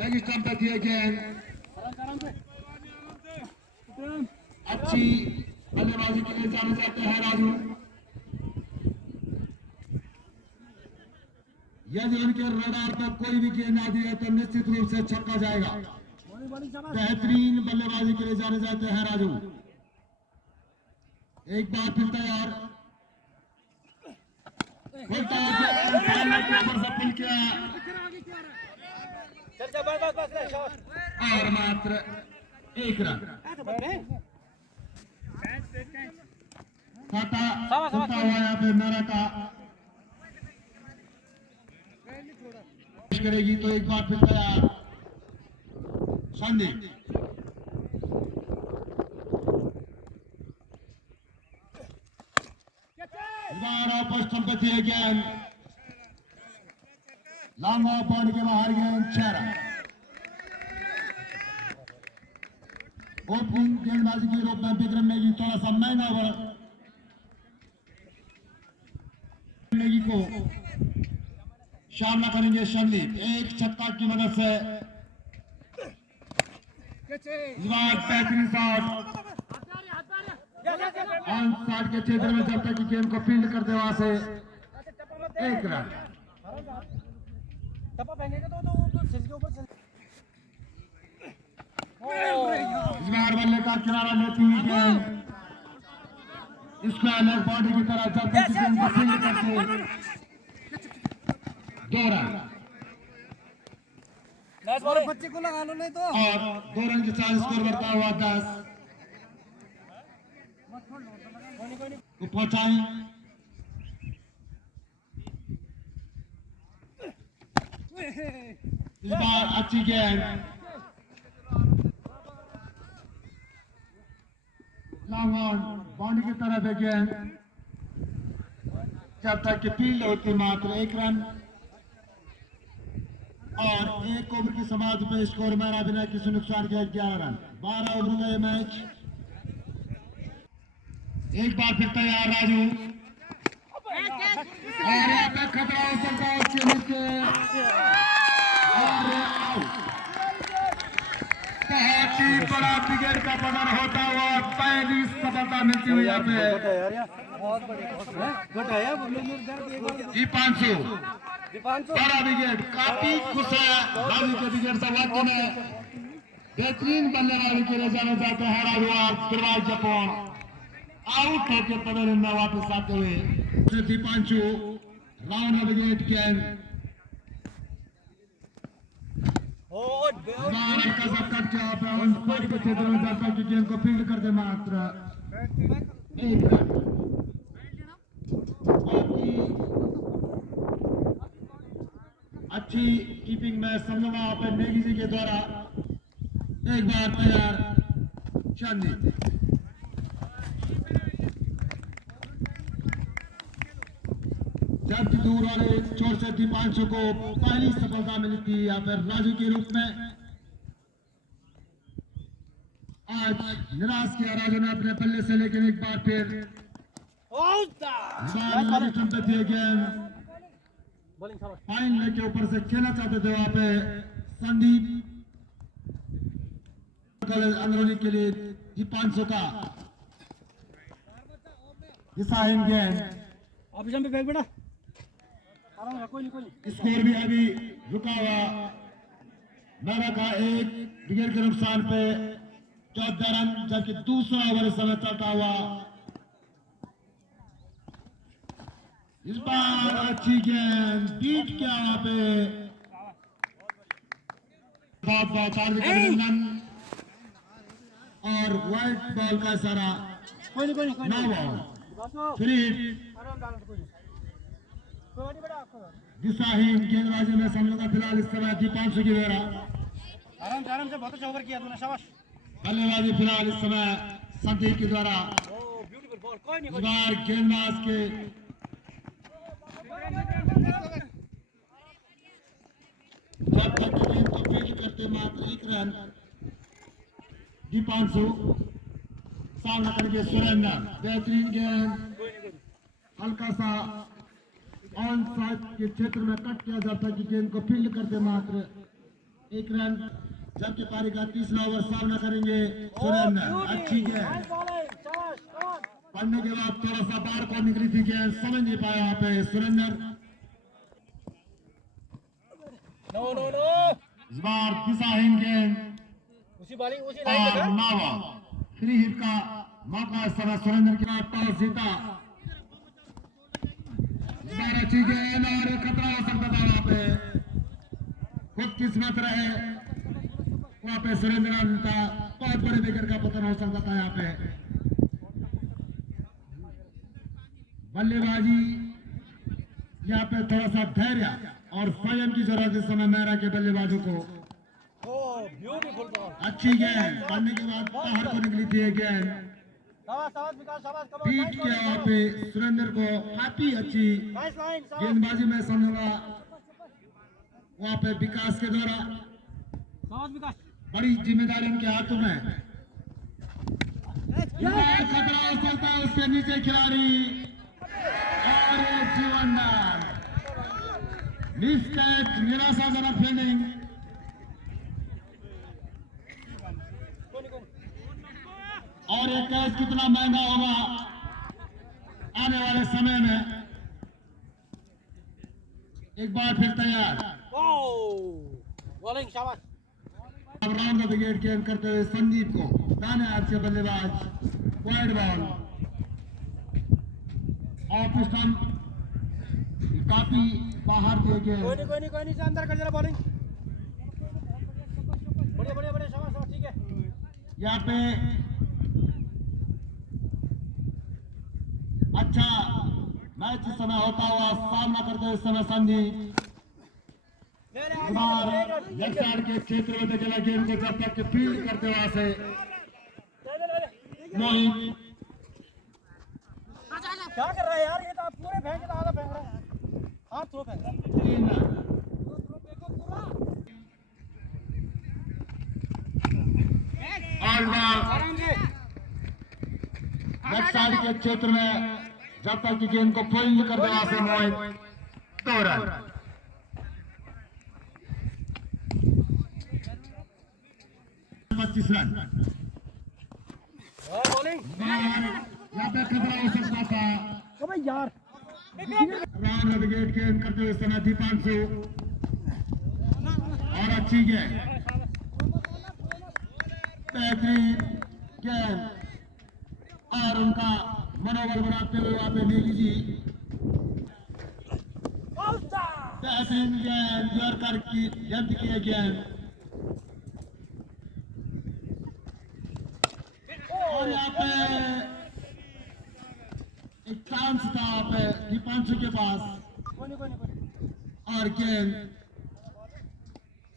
Leg stump पे दिए गेंद। अच्छी बल्लेबाजी के लिए जाने जाते हैं राजू। यदि उनके रडार पर कोई भी गेंद आ दिए तो निश्चित रूप से छक्का जाएगा। बेहतरीन बल्लेबाजी के लिए जाने जाते हैं राजू। एक बार फिर तैयार। और मात्र 1 रन। काटा होता हुआ यहाँ पे मेरा का करेगी तो एक बार फिर तैयार संदीप। स्टंप पे दिए गेंद लॉन्ग ऑफ बाउंड्री के बाहर गेंद 6 रन। ओपनिंग गेंदबाजी के रूप में विक्रम नेगी थोड़ा सा महंगा ओवर नेगी को सामना करेंगे संदीप। एक छक्का की मदद से बेहतरीन शॉट ऑन साइड के क्षेत्र में जब तक गेंद को फील्ड करते वहां से 1 रन। इस बार बल्ले का किनारा लेती हुई गेंद स्क्वायर लेग बॉडी की तरह जब तक गेंद को फील्ड करते 2 रन। बच्चे को लगा लो नहीं तो। और 2 रन के साथ स्कोर बढ़ता हुआ 10 को पहुंचाई। इस बार अच्छी गेंद लॉन्ग ऑन बाउंड्री की तरफ है गेंद जब तक कि फील्ड होती मात्र 1 रन। और 1 ओवर की समाप्ति पे स्कोर मेरा बिना किसी नुकसान के 11 रन। 12 ओवर का ये मैच। एक बार फिर तैयार राजू। और यहाँ पे खतरा हो सकता है उसके नीचे और बहुत ही बड़ा विकेट का पतन होता हुआ पहली सफलता मिलती हुई यहाँ पे दीपांशु बड़ा विकेट। काफी खुश है राजू के विकेट से। वाकई में बेहतरीन बल्लेबाजी के लिए जाने जाते हैं राजू। और दुर्भाग्य जपोन आउट होकर पवेलियन में वापस आते हुए दीपांशु राउंड ऑफ विकेट गेंद का सब कट के क्षेत्र में जाता कि गेंद को फील्ड करते मात्र 1 रन। अच्छी कीपिंग में समझौता पे नेगी जी के द्वारा। एक बार तैयार चांदी। जबकि दूर वाले छोर से दीपांशु को पहली सफलता मिली थी या फिर राजू के रूप में। आज निराश किया राजू ने अपने पल्ले से, लेकिन एक बार फिर गेंद फाइन लेग के ऊपर से खेलना चाहते थे वहां पे संदीप अंदरूनी के लिए दीपांशु का दिशाहीन गेंद। स्कोर भी अभी रुका हुआ मेरा का 1 विकेट के नुकसान पे 14 रन। जबकि दूसरा ओवर समय चलता हुआ। इस बार अच्छी गेंद बीट किया वहां पे। बहुत बहुत हार्दिक अभिनंदन। और व्हाइट बॉल का इशारा। No ball free. दिशाहीन गेंदबाजी में समझौता फिलहाल इस समय दीपांशु की द्वारा। आराम से बहुत अच्छा ओवर किया तूने, शाबाश। बल्लेबाजी फिलहाल इस समय संदीप के द्वारा। इस बार गेंदबाज के जब तक गेंद को फील्ड करते मात्र 1 रन। दीपांशु सामना करके सुरेंद्र। बेहतरीन गेंद हल्का सा ऑन साइड के क्षेत्र में कट किया जाता है कि गेंद को फील्ड करते मात्र एक रन, जबकि पारी का तीसरा ओवर सामना करेंगे सुरेंद्र। अच्छी गेंद पढ़ने के बाद थोड़ा सा बाहर को निकली थी गेंद, समझ नहीं पाया वहां पे सुरेंद्र। इस बार दिशाहीन गेंद उसी बॉलिंग उसी और नावा फ्री हिट का मौका इस समय सुरेंद्र के बाद टॉस जीता। इस बार अच्छी गेंद और खतरा हो सकता था वहां पे, खुद किस्मत रहे वहां पे सुरेंद्र था, बहुत बड़े विकेट का पतन हो सकता था यहाँ पे। बल्लेबाजी यहाँ पे थोड़ा सा धैर्य और संयम की जरूरत इस समय मेहरा के बल्लेबाजों को। Beautiful ball. अच्छी गेंद पढ़ने के बाद बाहर को निकली थी ये गेंद, पीट के वहां पे सुरेंद्र को काफी अच्छी गेंदबाजी में समझूंगा वहां पे विकास के द्वारा बड़ी जिम्मेदारी उनके हाथों में। खतरा हो सकता है उसके नीचे खिलाड़ी और जीवनदान मिस कैच, निराशाजनक फील्डिंग। और ये कैच कितना महंगा होगा आने वाले समय में। एक बार फिर तैयार, बॉलिंग शाबाश। अब राउंड द विकेट गेंद करते हुए संदीप को दाने हाथ से बल्लेबाज वाइड बॉल ऑफ स्टंप काफी बाहर दिए गए। कोई नहीं से अंदर कर जरा बॉलिंग। बढ़िया शाबाश ठीक है। यहाँ पे अच्छा मैच इस समय होता हुआ सामना करते हुए इस समय संदीप लेफ्ट साइड के क्षेत्र में चला गेंद को जब तक फील्ड करते वहां से मोहित। क्या कर रहा है यार, ये तो आप पूरे फेंक के आधा फेंक रहे हैं, हाथ थ्रो फेंक रहे हैं। लेफ्ट साइड के क्षेत्र में जब तक की गेंद को फील्ड करते वहां से मोहित 2 रन। रन यहाँ पे खतरा हो सकता था यार। राउंड विकेट गेंद करते हुए समय दीपांशु और अच्छी गेंद बेहतरीन गेंद और उनका मनोबल बढ़ाते हुए वहां पे नेगी जी बेहतरीन गेंद यॉर्कर की जब्त किए गेंद और यहाँ पे एक चांस था वहां पे दीपांशु के पास और गेंद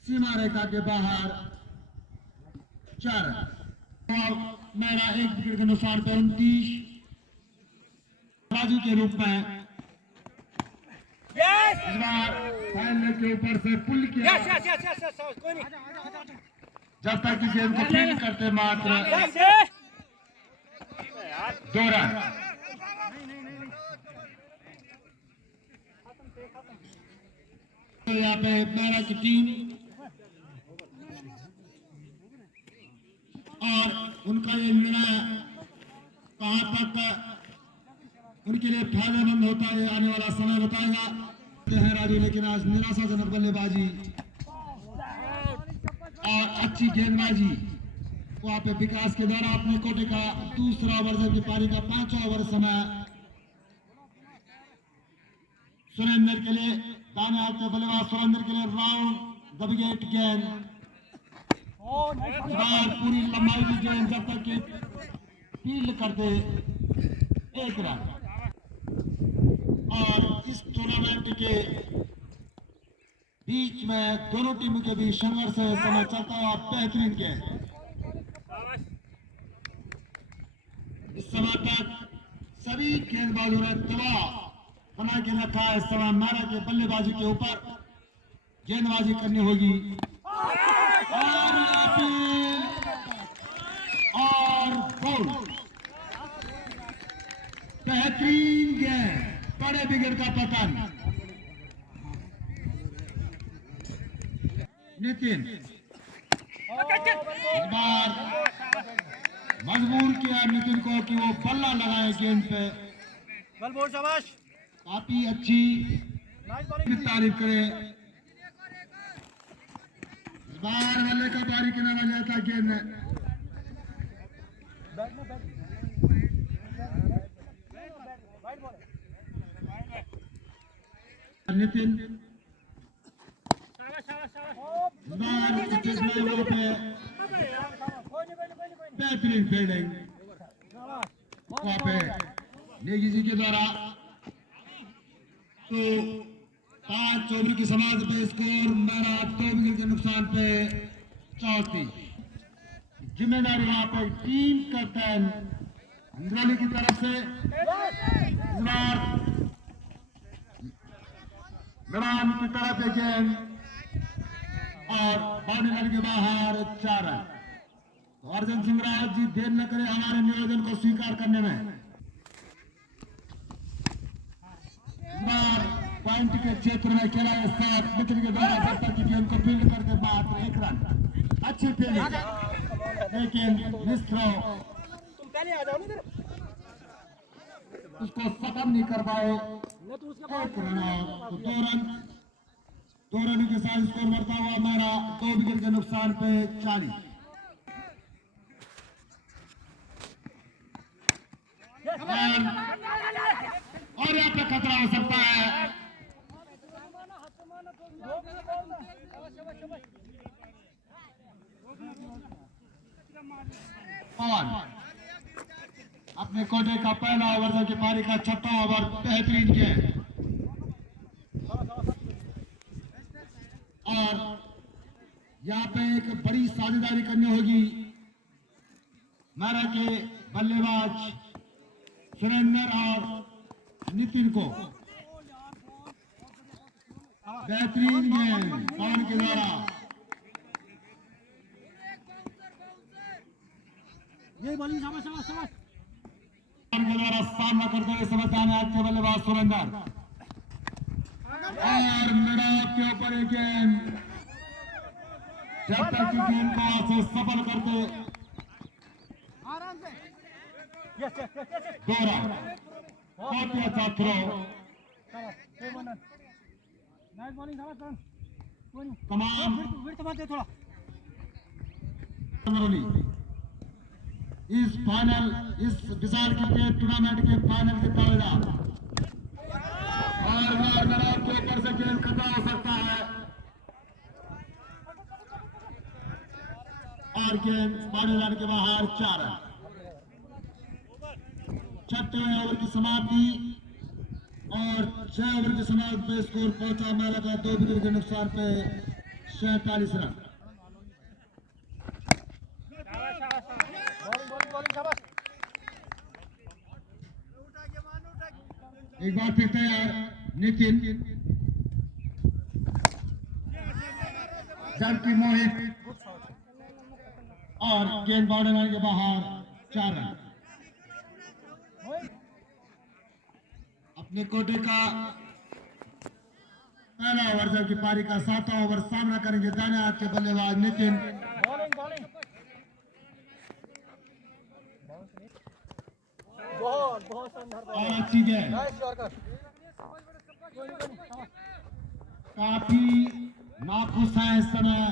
सीमा रेखा के बाहर 4 रन। मेरा 1 विकेट के अनुसार 29 राजू के रूप में इस बार फैलने के ऊपर से पुल किया जब तक कि गेंद को फील्ड करते मात्र 2 रन। तो यहाँ पे मेरा की टीम और उनका ये निर्णय कहां तक उनके लिए फायदेमंद होता है आने वाला समय बताएगा है राजू। लेकिन आज निराशाजनक बल्लेबाजी और अच्छी गेंदबाजी वहां पे विकास के द्वारा अपने कोटे का दूसरा ओवर जबकि पारी का 5वां ओवर समय सुरेंद्र के लिए दाने हाथ के बल्लेबाज सुरेंद्र के लिए राउंड द विकेट गेंद पूरी लंबाई की गेंद जब तक कि फील्ड करते 1 रन। और इस टूर्नामेंट के बीच में दोनों टीमों के बीच संघर्ष समय चलता हुआ बेहतरीन गेंद इस समय तक सभी गेंदबाजों ने दबाव बना के रखा है। इस समय मेहरा के बल्लेबाजी के ऊपर गेंदबाजी करनी होगी और बॉल बेहतरीन गेंद बड़े विकेट का पतन। नितिन इस बार मजबूर किया नितिन को कि वो बल्ला लगाए गेंद पे। बल बोल शाबाश। काफी अच्छी नाइस बॉलिंग। तारीफ करे। इस बार बल्ले का बारी किनारा जाता गेंद में। बैट में बैट वाइड बॉल नितिन शाबाश शाबाश शाबाश। इस बार जिसमें वहाँ पे कोई नहीं बेहतरीन फील्डिंग शाबाश। वहाँ पे नेगी जी के द्वारा। तो 5 ओवर की समाप्ति पे स्कोर मेरा 2 विकेट के नुकसान पे 34। जिम्मेदारी वहाँ पर टीम कैप्टन अंग्रेली की तरफ से। इस बार मैदान की तरफ है गेंद और बाउंड्री के बाहर 4 रन। तो अर्जुन सिंह रावत जी देर न करें हमारे निवेदन को स्वीकार करने में। इस बार पॉइंट के क्षेत्र में खेला है 7 मित्र के द्वारा जब तक की गेंद को फील्ड करके मात्र 1 रन। अच्छी फील्डिंग लेकिन मिस थ्रो तुम पहले आ जाओ ना इधर। उसको खत्म नहीं कर पाए। मैं तो उसके 1 रन और तो 2 रन के साथ स्कोर बढ़ता हुआ हमारा 2 विकेट के नुकसान पे 40। और यहाँ पे खतरा हो सकता है। पवन अपने कोटे का पहला ओवर जबकि पारी का 6वां ओवर बेहतरीन गेंद और यहाँ पे एक बड़ी साझेदारी करनी होगी मारा के बल्लेबाज सुरेंद्र और नितिन को। बेहतरीन गेंद पवन के द्वारा। ये बॉलिंग शाबाश शाबाश शाबाश। पवन के द्वारा सामना करते हुए समझदार है आपके बल्लेबाज सुरेंद्र और मेरा के ऊपर एक गेंद। जब तक की गेंद को वहां से सफल करते आराम से। Yes yes yes yes. 2 run. बहुत ही अच्छा थ्रो। शाबाश। नाइस बॉलिंग शाबाश रन। कोई नहीं। तमाम विर्त मत दे थोड़ा। इस फाइनल इस विशाल क्रिकेट टूर्नामेंट के फाइनल के दावेदार और मेरा के ऊपर से गेंद खतरा हो सकता है और गेंद बाउंड्री के बाहर 4 रन। 6वें ओवर की समाप्ति और 6 ओवर की समाप्ति पे स्कोर पहुंचा मेला का 2 विकेट के नुकसान पे 47 रन। एक बार फिर तैयार नितिन जबकि मोहित और गेंद बाउंड्री के बाहर 4 रन। अपने कोटे का पहला ओवर जबकि पारी का 7वां ओवर सामना करेंगे दाने हाथ के बल्लेबाज नितिन। बॉलिंग बॉलिंग बहुत बहुत शानदार और अच्छी गेंद। Nice yorker. काफी नाखुश है इस समय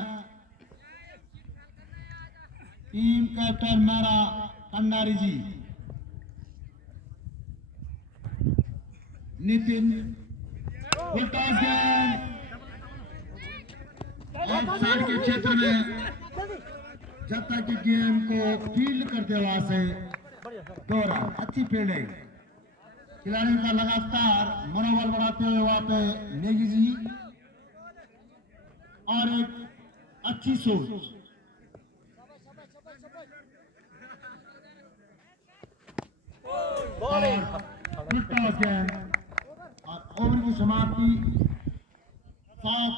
टीम कैप्टन मेरा कंडारी जी। नितिन उल्टा गेंद साइड के क्षेत्र में जब तक कि गेंद को फील्ड करते वहां से 2 रन। अच्छी फील्डिंग खिलाड़ियों का लगातार मनोबल बढ़ाते हुए वहां पे नेगी जी और एक अच्छी सोच। उल्टा गेंद और ओवर की समाप्ति 7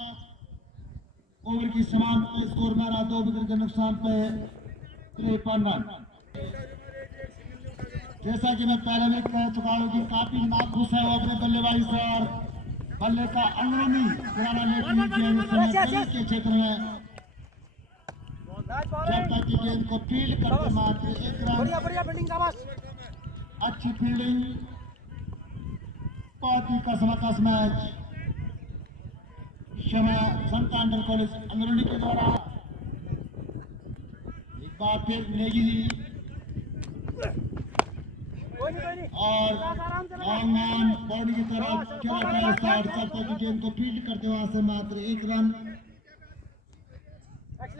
ओवर की समाप्ति स्कोर मेरा 2 विकेट के नुकसान पे 53 रन। जैसा कि मैं पहले भी कह चुका हूं कि काफी नाखुश है वो अपने बल्लेबाजी से और बल्ले का अंदरूनी किनारा लेकर के क्षेत्र में जब तक कि गेंद को फील्ड करते मात्र एक रन। बढ़िया बढ़िया फील्डिंग शाबाश। अच्छी फील्डिंग, बहुत ही कसमकस मैच। शमा संतांडर कॉलेज अंगरूनी के द्वारा एक बार फिर नेगी जी और लॉन्ग बॉडी की तरफ खेला गया स्टार्ट। जब तक कि गेंद को फील्ड करते वहां से मात्र एक रन।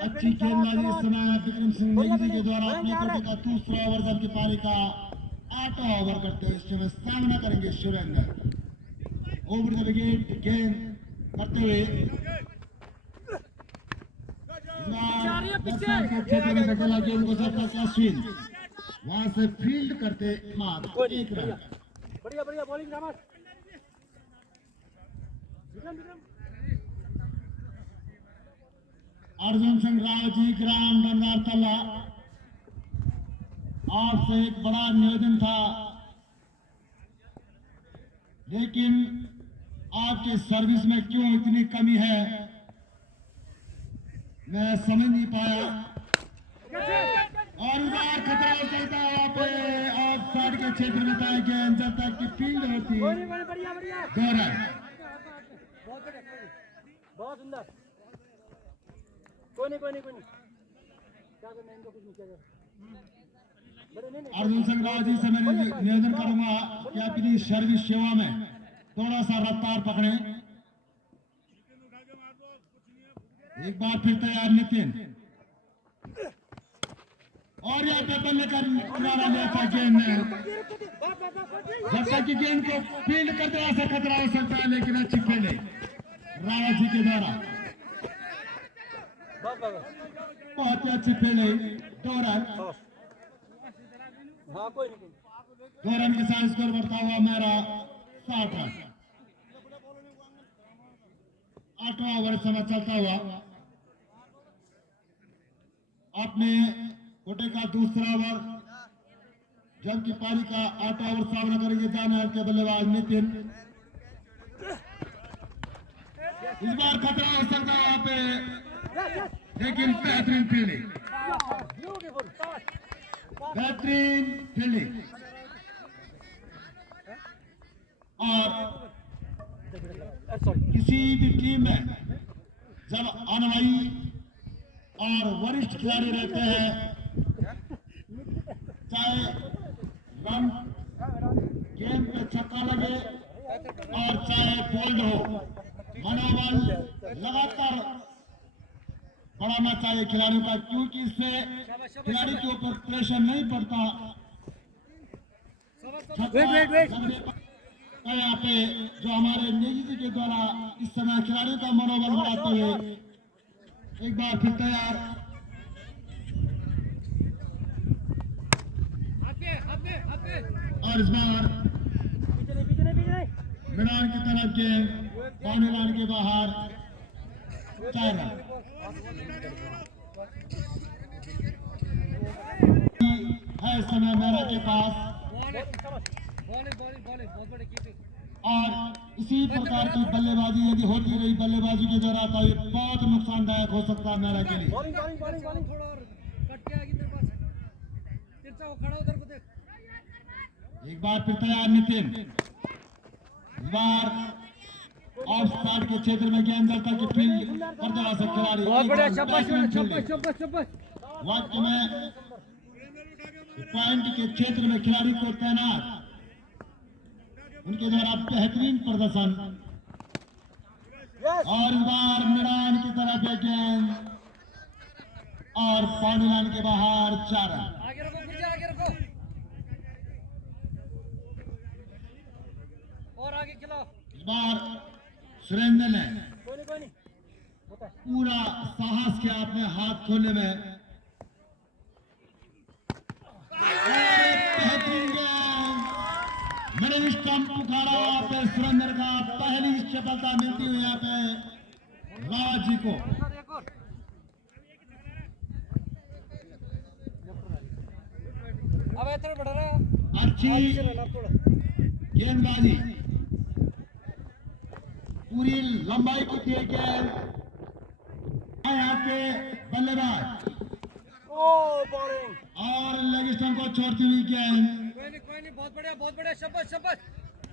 अच्छी गेंदबाजी इस समय विक्रम सिंह नेगी जी के द्वारा अपने कोटे का दूसरा ओवर जबकि पारी का 8वां ओवर करते हुए इस समय सामना करेंगे सुरेंद्र। ओवर द विकेट गेंद करते हुए क्षेत्र में बदला गेंद को जब तक अश्विन वहां से फील्ड करते मात्र एक रन। बढ़िया बढ़िया बॉलिंग शाबाश। विक्रम विक्रम अर्जुन सिंह राव जी ग्राम डंगार तल्ला, आपसे एक बड़ा निवेदन था लेकिन आपके सर्विस में क्यों इतनी कमी है मैं समझ नहीं पाया। और उधर खतरा चलता है वहां पे ऑफ साइड के क्षेत्र में था गेंद जब तक की फील्ड होती है बढ़िया बढ़िया 2 रन। बहुत सुंदर। कोई नहीं क्या करना इनको कुछ नहीं किया। अर्जुन सिंह राव जी से मैं निवेदन करूंगा कि अपनी सर्विस सेवा में थोड़ा सा रफ्तार पकड़े। एक बार फिर तैयार नितिन और यहाँ पे बल्ले का किनारा लिया था गेंद ने। जब तक कि गेंद को फील्ड करते वहां से खतरा हो सकता है लेकिन अच्छी फील्डिंग रावत जी के द्वारा, बहुत ही अच्छी फील्डिंग 2 रन। 2 रन के साथ स्कोर बढ़ता हुआ मेरा 60 रन। 8वां ओवर समय चलता हुआ अपने कोटे का दूसरा ओवर जबकि पारी का 8वां ओवर सामना करेंगे दानहर के बल्लेबाज नितिन। इस बार खतरा हो सकता है वहां पे लेकिन बेहतरीन फील्डिंग और किसी भी टीम में जब अनुभवी और वरिष्ठ खिलाड़ी रहते हैं चाहे रन गेम पे छक्का लगे और चाहे बोल्ड हो, मनोबल लगातार बढ़ाना चाहिए खिलाड़ियों का क्योंकि इससे खिलाड़ी के ऊपर प्रेशर नहीं पड़ता। यहाँ पे जो हमारे नेगी जी के द्वारा इस समय खिलाड़ियों का मनोबल बढ़ाते हुए एक बार फिर तैयार और इस बार मैदान की तरफ गेंद पौने लाइन के बाहर 4 रन। है इस समय मेरा के पास और इसी प्रकार की बल्लेबाजी यदि होती रही बल्लेबाजी के दौरान तो ये बहुत नुकसानदायक हो सकता है मेरा के लिए। एक बार फिर तैयार नितिन, इस बार ऑफ साइड के क्षेत्र में गेंद तक की फील्ड करते हुए खिलाड़ी वास्तव में पॉइंट के क्षेत्र में खिलाड़ी को तैनात उनके द्वारा बेहतरीन प्रदर्शन और इस बार मैदान की तरफ एक गेंद और पौने लाइन के बाहर 4 रन। आगे खिलाओ। इस बार सुरेंद्र ने पूरा साहस किया अपने हाथ खोलने में। बेहतरीन गेंद मिडिल स्टंप उखाड़ा यहाँ पे सुरेंद्र का पहली सफलता मिलती हुई यहाँ पे रावत जी को। अच्छी गेंदबाजी पूरी लंबाई की थी गेंद यहाँ पे बल्लेबाज ओ बॉलिंग। और लेग स्टंप को छोड़ती हुई गेंद। कोई नहीं, बहुत बढ़िया, शाबाश शाबाश।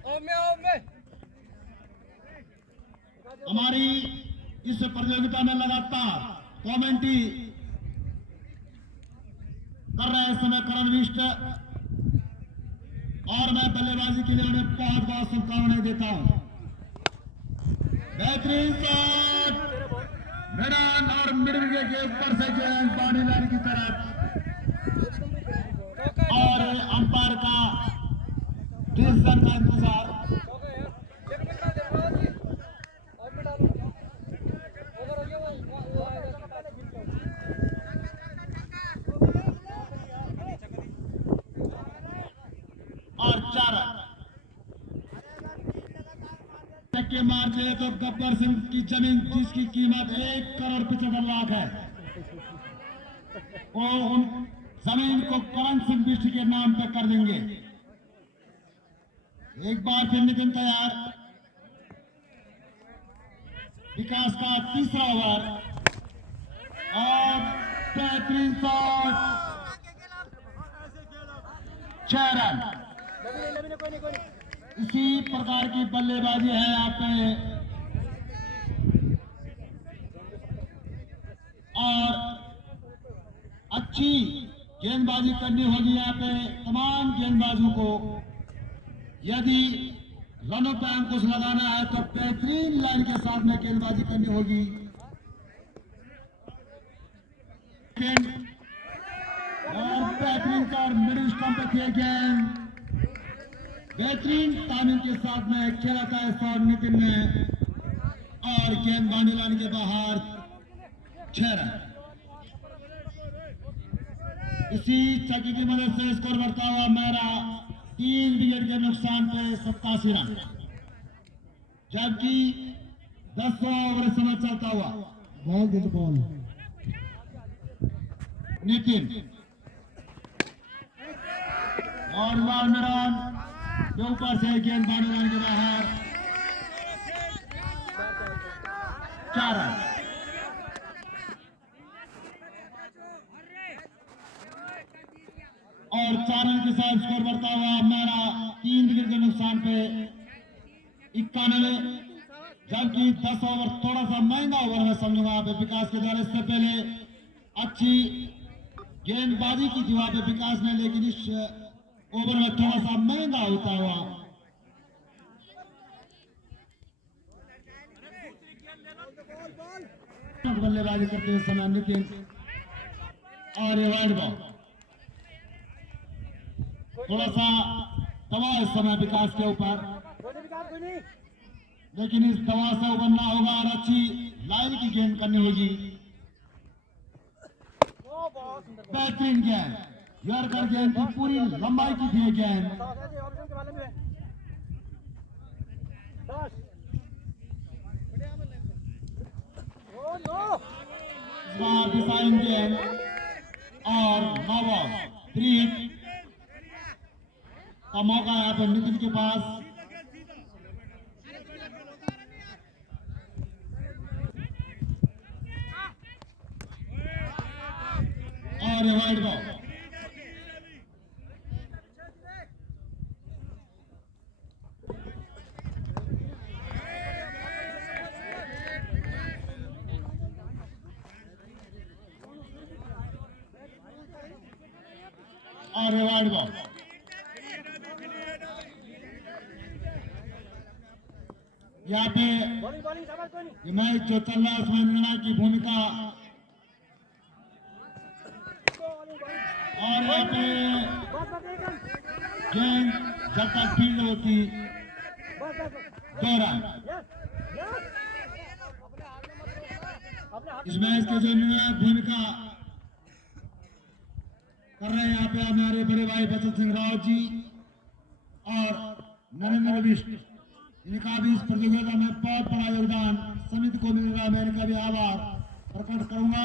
आओ में। हमारी इस प्रतियोगिता में लगातार कमेंट्री कर रहे हैं इस समय करण विष्ट, और मैं बल्लेबाजी के लिए उन्हें बहुत बहुत शुभकामनाएं देता हूं। बेहतरीन शॉट, मैदान और मिडिल विकेट के ऊपर से गेंद बाउंड्री लाइन की तरफ, और अंपायर का डिसीजन का इंतजार। और 4 के मारते तो गब्बर सिंह की जमीन, जिसकी कीमत 1,75,00,000 है, वो उन जमीन को करण सिंह बिष्ट के नाम पे कर देंगे। एक बार फिर नितिन तैयार, विकास का तीसरा ओवर, और बेहतरीन शॉट, 6 रन। इसी प्रकार की बल्लेबाजी है यहाँ पे, और अच्छी गेंदबाजी करनी होगी यहाँ पे तमाम गेंदबाजों को। यदि रनों पे अंकुश लगाना है तो बेहतरीन लाइन के साथ में गेंदबाजी करनी होगी। और बेहतरीन और मिडिल स्टंप पे किए गेंद, बेहतरीन टाइमिंग के साथ में खेला था इस बार नितिन ने, और गेंद बाउंड्री लाइन के बाहर, 6 रन। इसी चक्की की मदद से स्कोर बढ़ता हुआ मेरा 3 विकेट के नुकसान पे 87 रन, जबकि 10 ओवर समय चलता हुआ। बॉल नितिन, और मैदान के ऊपर से गेंद बाउंड्री लाइन के बाहर, 4 रन। और 4 रन के साथ स्कोर बढ़ता हुआ मेरा 3 विकेट के नुकसान पे 91, जबकि 10 ओवर थोड़ा सा महंगा ओवर मैं समझूंगा यहाँ पे विकास के द्वारा। इससे पहले अच्छी गेंदबाजी की थी वहां पे विकास ने, लेकिन इस ओवर में थोड़ा सा महंगा होता हुआ। बल्लेबाजी करते हुए समय नितिन, और ये वाइड बॉल, थोड़ा सा दबाव इस समय विकास के ऊपर, लेकिन इस दबाव से उबरना होगा और अच्छी लाइन की गेंद करनी होगी। बेहतरीन गेंद, यॉर्कर गेंद की पूरी लंबाई की थी गेंद, डिजाइन गेंद, और नवा 3 का मौका यहाँ पर नितिन के पास। और वाइड बॉल, और वाइड बॉल। यहाँ पे ये मैच जो चल रहा है उसमें निर्णायक की भूमिका, और यहाँ पे गेंद जब तक फील्ड होती 2 रन। इस मैच के जो निर्णायक भूमिका कर रहे हैं यहाँ पे हमारे बड़े भाई बचन सिंह राव जी और नरेंद्र बिष्ट, इनका भी इस प्रतियोगिता में बहुत बड़ा योगदान समिति को मिल रहा है। मैं इनका भी आभार प्रकट करूंगा।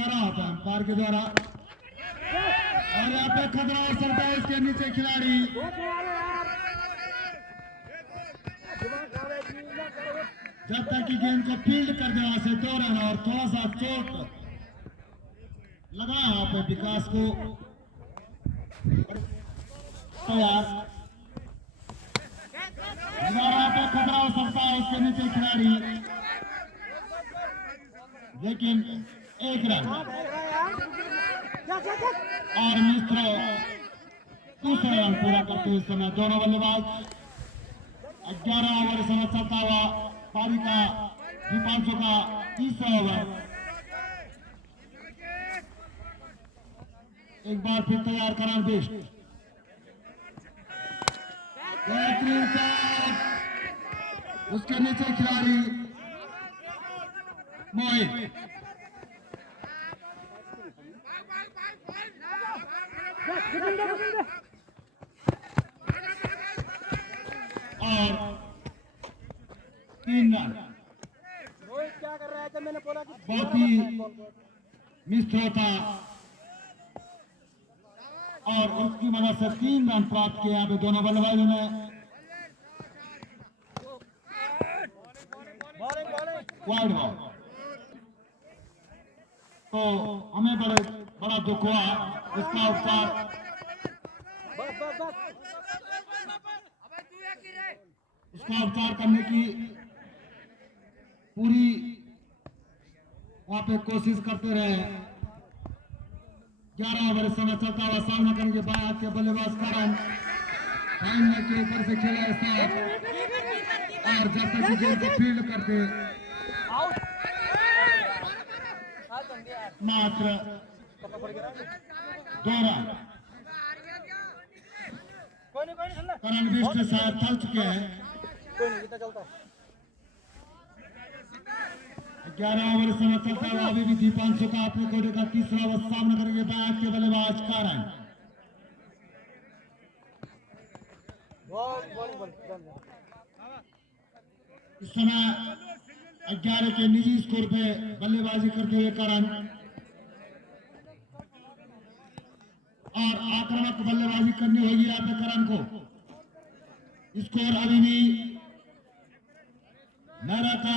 इशारा होता है अंपायर के द्वारा। और यहाँ पे खतरा हो सकता है इसके नीचे खिलाड़ी, जब तक कि गेंद को फील्ड कर दे वहां से 2 रन। और थोड़ा सा चोट लगा यहाँ पे विकास को। तो यार दोबारा पे खतरा हो सकता है इसके नीचे खिलाड़ी, लेकिन 1 रन। और मिश्र दूसरा रन पूरा करते हुए समय दोनों बल्लेबाज 11 ओवर समय चलता हुआ पारी का दीपांशु का 30वां ओवर। एक बार फिर तैयार करान बेस्ट बेहतरीन शॉट, उसके नीचे खिलाड़ी मोहित। और 3 रन। क्या कर रहा है? जब मैंने बोला कि बहुत ही मिस्र था और उसकी मदद से 3 रन प्राप्त किए यहाँ पे दोनों बल्लेबाजों ने। Wide ball. तो हमें बड़ा दुख हुआ उसका उपचार करने की पूरी वहां पे कोशिश करते रहे। 11 ओवर समय चलता हुआ सामना करने के बाद के बल्लेबाज करण टाइम के ऊपर से खेला है और जब तक गेंद को फील्ड करते मात्र 2 रन। करण विष्ट के साथ थक चुके हैं। 11 ओवर समय चलता हुआ अभी भी दीपांशु का अपने कोटे का 3रा ओवर सामना करेंगे बैक के बल्लेबाज करण। इस समय 11 के निजी स्कोर पे बल्लेबाजी करते हुए करण और आक्रामक बल्लेबाजी करनी होगी यहाँ पे करण को। स्कोर अभी भी नारा का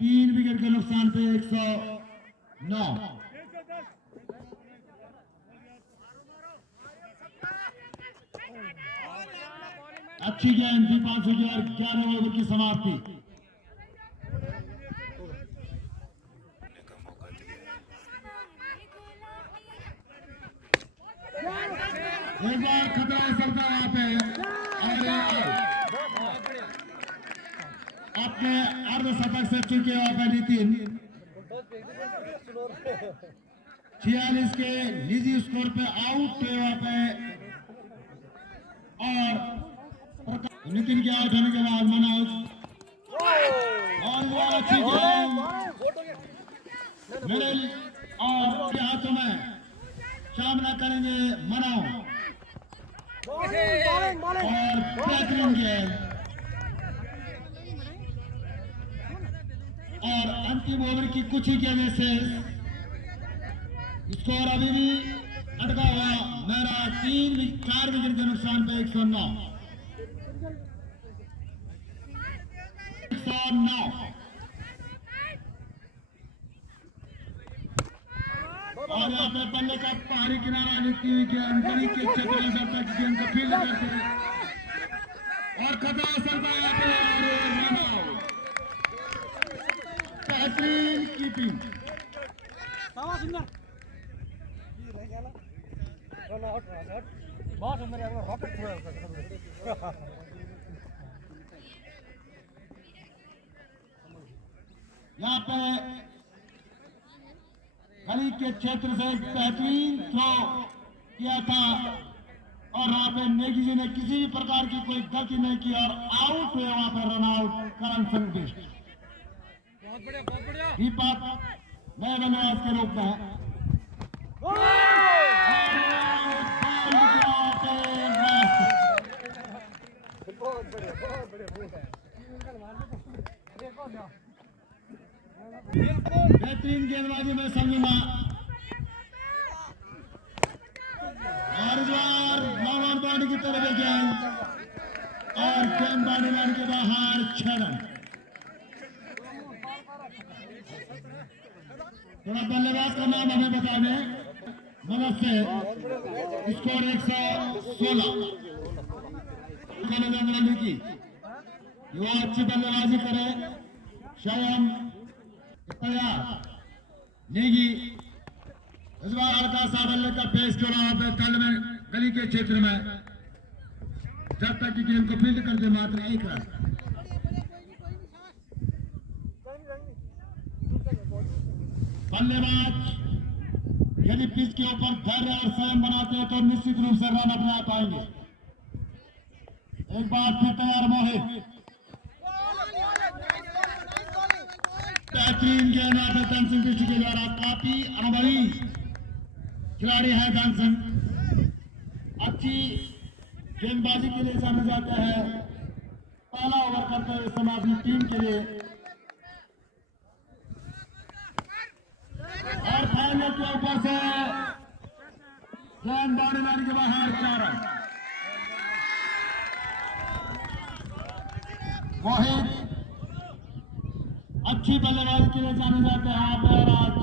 3 विकेट के नुकसान पे 109। अच्छी गेंद दीपांशु की और 11 ओवर की समाप्ति। एक बार खतरा सरता वहां पे अपने अर्धशतक से चुके वहां पे नितिन। 46 के निजी स्कोर पे आउट है वहां पे और नितिन के आउट होने के बाद मनोज और अच्छी गेंद मेरे और हाथों में सामना करेंगे मनोज और बेहतरीन गेंद और अंतिम ओवर की कुछ ही गेंद से स्कोर अभी भी अटका हुआ मेरा 4 विकेट के नुकसान पे 109। और यहाँ पे बल्ले का बाहरी किनारा लिखती हुई गेंद गली के क्षेत्र में जब तक गेंद को फील्ड करते और खतरा सरता यहाँ पे बेहतरीन कीपिंग। यहाँ पे गली के क्षेत्र से बेहतरीन थ्रो किया था और वहां पे नेगी जी ने किसी भी प्रकार की कोई गलती नहीं की और आउट हुए वहां पे रन आउट करण सिंह भी। बात नए बल्लेबाज के रूप में बेहतरीन गेंदबाजी मैं समझूंगा और इस बार लॉन्ग बाउंड्री की तरफ गेंद और गेंद बाउंड्री लाइन के बाहर 6 रन। थोड़ा बल्लेबाज का नाम हमें बता दें। नमस्ते, स्कोर 116 की। युवा अच्छी बल्लेबाजी करे। शयम तैयार नेगी इस बार हल्का सा बल्ले का पेश हो रहा है तल में गली के क्षेत्र में। जब तक कि गेंद को फील्ड करते मात्र 1 रन। बल्लेबाज यदि पिच के ऊपर धैर्य और संयम बनाते हैं तो निश्चित रूप से रन अपने आप आएंगे। एक बार फिर तैयार मोहित। बेहतरीन गेंद यहाँ पे धनसिंह बिष्ट के द्वारा। काफी अनुभवी खिलाड़ी है धनसिंह। अच्छी गेंदबाजी के लिए जाने जाते हैं। पहला ओवर करते हुए समय अपनी टीम के लिए और फाइनल के ऊपर से गेंद बाउंड्री लाइन के बाहर 4 रन। मोहित अच्छी बल्लेबाजी के लिए जाने जाते हैं और आज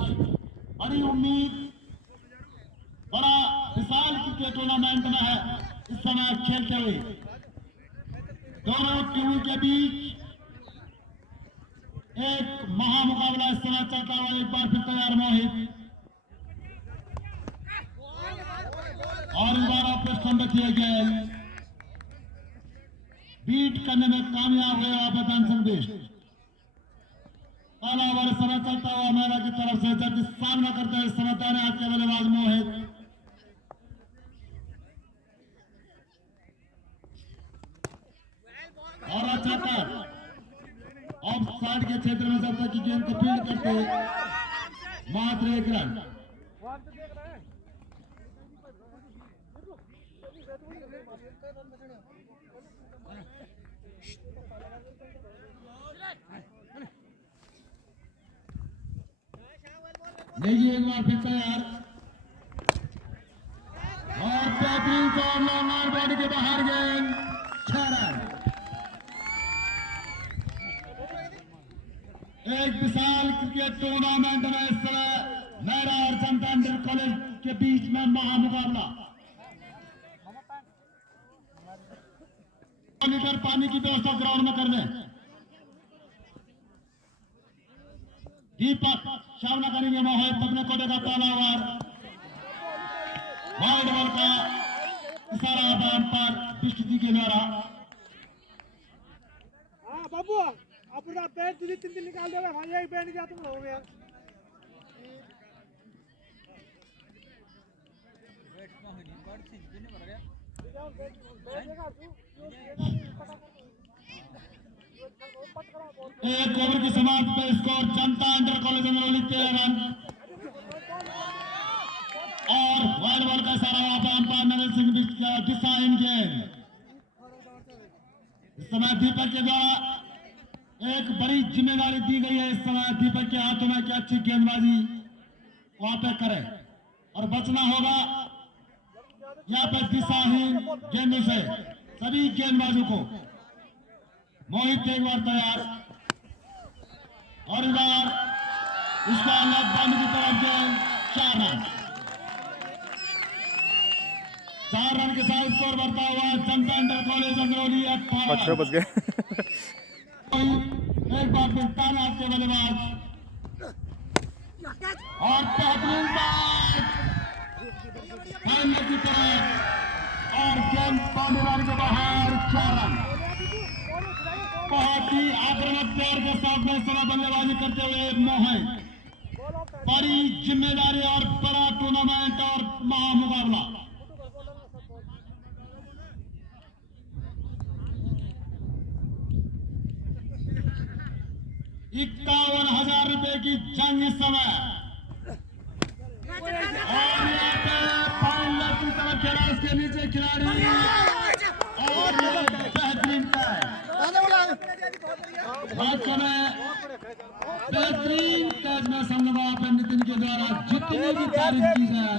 बड़ी उम्मीद बड़ा विशाल क्रिकेट टूर्नामेंट में है इस समय खेलते हुए। दोनों टीमों के बीच एक महामुकाबला इस समय चलता हुआ। एक बार फिर तैयार मोहित और इस बार आपको स्तंभ किए गए बीट करने में कामयाब हुए आवेदन संदेश। पहला ओवर समय चलता हुआ मेरा की तरफ से जब सामना करते हैं इस समय दाने हाथ के बल्लेबाज मोहित और अच्छा कर ऑफ साइड के क्षेत्र में जब तक की गेंद को फील्ड करते मात्र 1 रन। नहीं एक बार फिर तैयार और बेहतरीन लॉन्ग बॉडी के बाहर गेंद 6 रन। एक विशाल क्रिकेट टूर्नामेंट में इस समय नेहरा और जनता इंटर कॉलेज के बीच में महामुकाबला। लीटर पानी की व्यवस्था ग्राउंड में कर दें। दीपक सामना करेंगे मोहित अपने कोटे का पहला ओवर। वाइड बॉल का इशारा अंपायर बिष्ट जी के द्वारा। हाँ बाबू अपना पैर तुझे 3 निकाल देगा भाई। एक बैठ गया तुम हो गया। एक ओवर की समाप्त पे स्कोर जनता इंटर कॉलेज अंगरौली 13 रन और वाइड बॉल का इशारा अंपायर नरेंद्र सिंह दिशाहीन गेंद। इस समय दीपक के द्वारा एक बड़ी जिम्मेदारी दी गई है इस समय दीपक के हाथों में कि अच्छी गेंदबाजी वहां पे करे और बचना होगा यहाँ पे दिशाहीन गेंदों से सभी गेंदबाजों को। मोहित एक बार तैयार और इस बार इसका लॉकडाउन की तरफ गेंद 4 रन। 4 रन के साथ स्कोर बढ़ता हुआ जनता इंटर कॉलेज अंगरौली 18 बच गए। एक बार फिर तानात के बल्लेबाज और बेहतरीन बात फाइनल की तरफ और गेंद बाउंड्री लाइन के बाहर 4 रन। बहुत ही आक्रामक प्यार के साथ में समय बल्लेबाजी करते हुए मोहित। बड़ी जिम्मेदारी और बड़ा टूर्नामेंट और महामुकाबला। ₹51,000 की जंग इस समय और यहाँ पे फाइनल की तरफ खेला इसके नीचे खिलाड़ी और बेहतरीन बेहतरीन कैच में समझवा पे नितिन के द्वारा जितनी भी तारीफ की जाए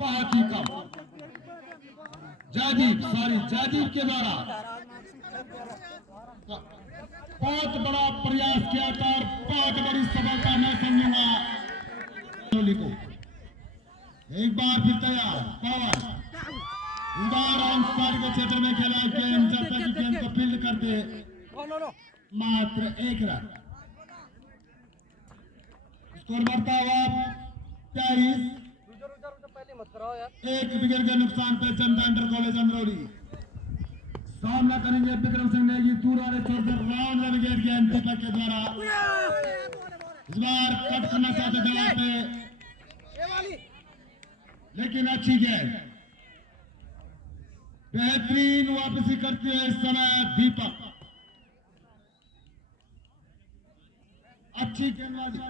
बहुत ही कम। जयदीप के द्वारा बहुत बड़ा प्रयास किया था और बहुत बड़ी सफलता मैं समझूंगा कोहली को। एक बार फिर तैयार पवन इस बार ऑन स्पॉट के क्षेत्र में खेला गेम, जब तक गेम को फील्ड करते मात्र 1 रन। स्कोर बढ़ता हुआ 23। एक विकेट के नुकसान पे जनता इंटर कॉलेज अमरोली सामना करेंगे विक्रम सिंह नेगी दूर वाले छोर से राउंड विकेट गेंद दीपक के द्वारा। इस बार कट करना चाहते जवाब पे, लेकिन अच्छी गेंद, बेहतरीन वापसी करते हैं इस समय दीपक। अच्छी गेंदबाजी।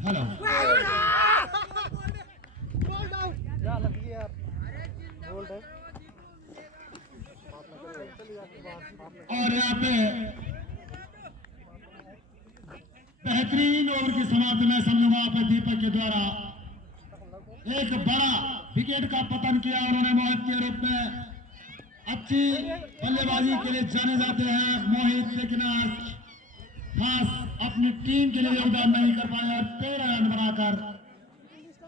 हेलो और यहाँ पे बेहतरीन ओवर की समाप्ति में समझूंगा पे दीपक के द्वारा एक बड़ा विकेट का पतन किया उन्होंने मोहित के रूप में। अच्छी बल्लेबाजी के लिए जाने जाते हैं मोहित, लेकिन आज खास अपनी टीम के लिए योगदान नहीं कर पाए और 13 रन बनाकर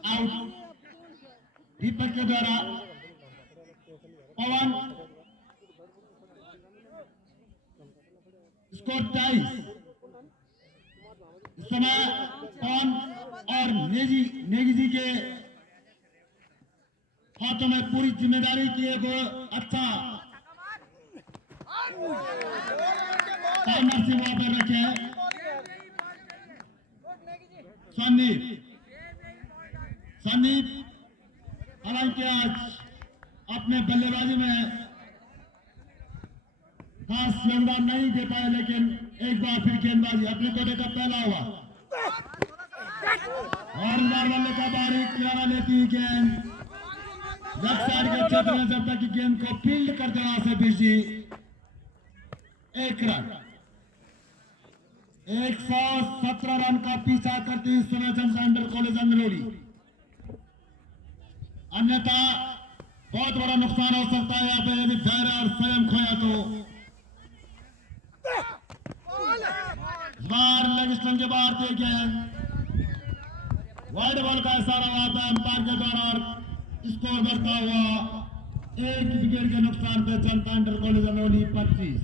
आउट दीपक के द्वारा। पवन स्कोर 23। इस समय पवन और नेगी जी के हाथों में पूरी जिम्मेदारी की एक अच्छा टाइमर से वहां पर रखे हैं। संदीप हालांकि आज अपने बल्लेबाजी में खास योगदान नहीं दे पाए, लेकिन एक बार फिर गेंदबाजी अपने कोटे का पहला हुआ और इस बार बल्ले का बारीक किनारा लेती गेंद लेफ्ट साइड के क्षेत्र में, जब तक गेंद को फील्ड करते वहां से बिजी 1 रन। 117 रन का पीछा करती इस समय जनता इंटर कॉलेज अमरोली। अन्यथा बहुत बड़ा नुकसान हो सकता है यहाँ पे यदि धैर्य और संयम खोया तो। बार लेग स्टंप के बाहर थे गेंद, वाइड बॉल का इशारा हुआ था अंपायर के द्वारा और स्कोर बढ़ता हुआ 1 विकेट के नुकसान पे जनता इंटर कॉलेज अमरोली 25।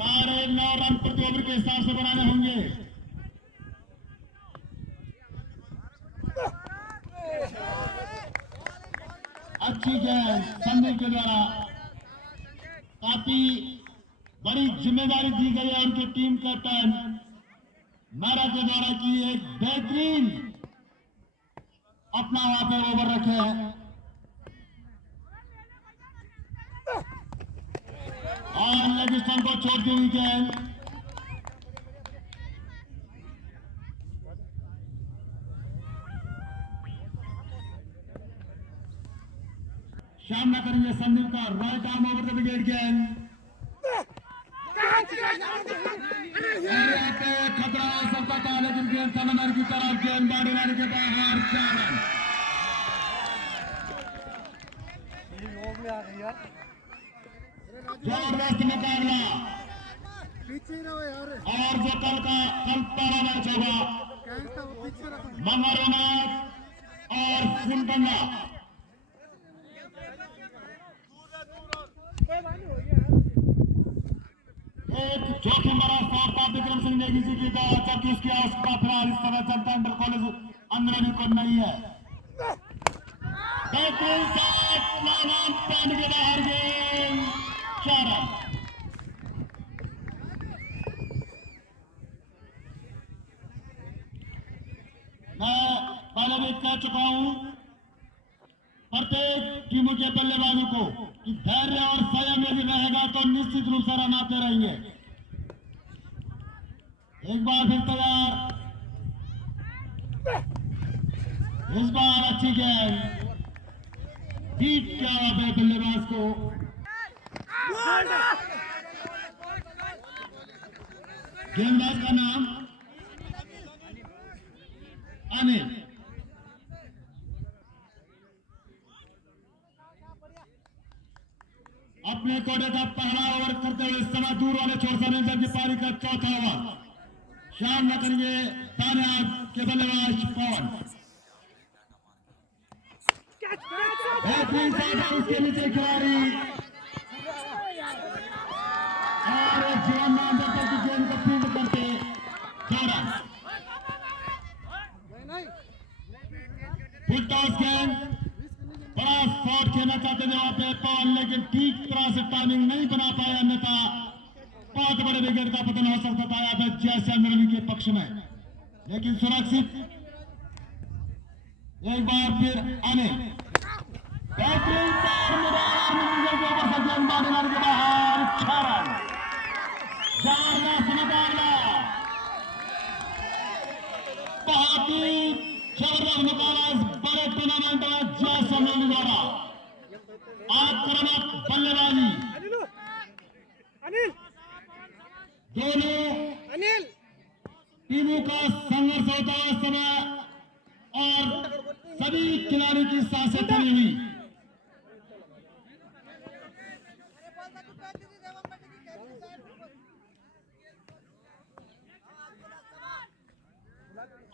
9.5 रन प्रति ओवर के हिसाब से बनाने होंगे। अच्छी गेंद संदीप के द्वारा, काफी बड़ी जिम्मेदारी दी गई है उनके टीम कैप्टन मारा के द्वारा की एक बेहतरीन अपना वहां पे ओवर रखे हैं और लेग स्टंप को छोड़ती हुई गेंद। सामना करेंगे संदीप का right arm over the wicket गेंद। खतरा हो सकता था, लेकिन गेंद समंदर की तरफ, गेंद बाउंड्री लाइन के बाहर 4 रन। जबरदस्त मुकाबला और जो कल पहला मैच होगा मंगलनाथ और फुलबंदा, एक जोखिम भरा शॉट था विक्रम सिंह नेगी जी की द्वारा, जबकि उसकी आवश्यकता फिलहाल इस समय जनता इंटर कॉलेज अमरोली को नहीं है। बेहतरीन शॉट, पैंट के बाहर गेंद, 4 रन। मैं पहले भी कह चुका हूं प्रत्येक टीमों के बल्लेबाजों को कि धैर्य और संयम यदि रहेगा तो निश्चित रूप से रन आते रहेंगे। एक बार फिर तैयार, इस बार अच्छी गेंद, बीट किया हुआ बल्लेबाज को। गेंदबाज का नाम अनिल। अपने कोडे का पहला ओवर करते हुए समय दूर वाले छोर से की पारी का चौथा ओवर शाम न करेंगे दाने के बल्लेबाज पवन। बेहतरीन शॉट उसके नीचे खिलाड़ी और जीवन नाम की गेंद को फील्ड करते दौरा फुल टॉस गेंद बड़ा शॉट खेलना चाहते थे वहां पे पवन, लेकिन ठीक तरह से टाइमिंग नहीं बना पाया, अन्यथा बहुत बड़े विकेट का पतन हो सकता था यहाँ पे जैसलमेर के पक्ष में, लेकिन सुरक्षित एक बार फिर अनिल बेहतरीन गेंदबाजी के बाहर 6 रन। जबरदस्त मुकाबला, बहुत ही जबरदस्त मुकाबला इस बड़े टूर्नामेंट में जैसलमेर द्वारा आक्रामक बल्लेबाजी दोनों टीमों का संघर्ष होता है इस समय और सभी खिलाड़ियों की सांसें थमी हुई।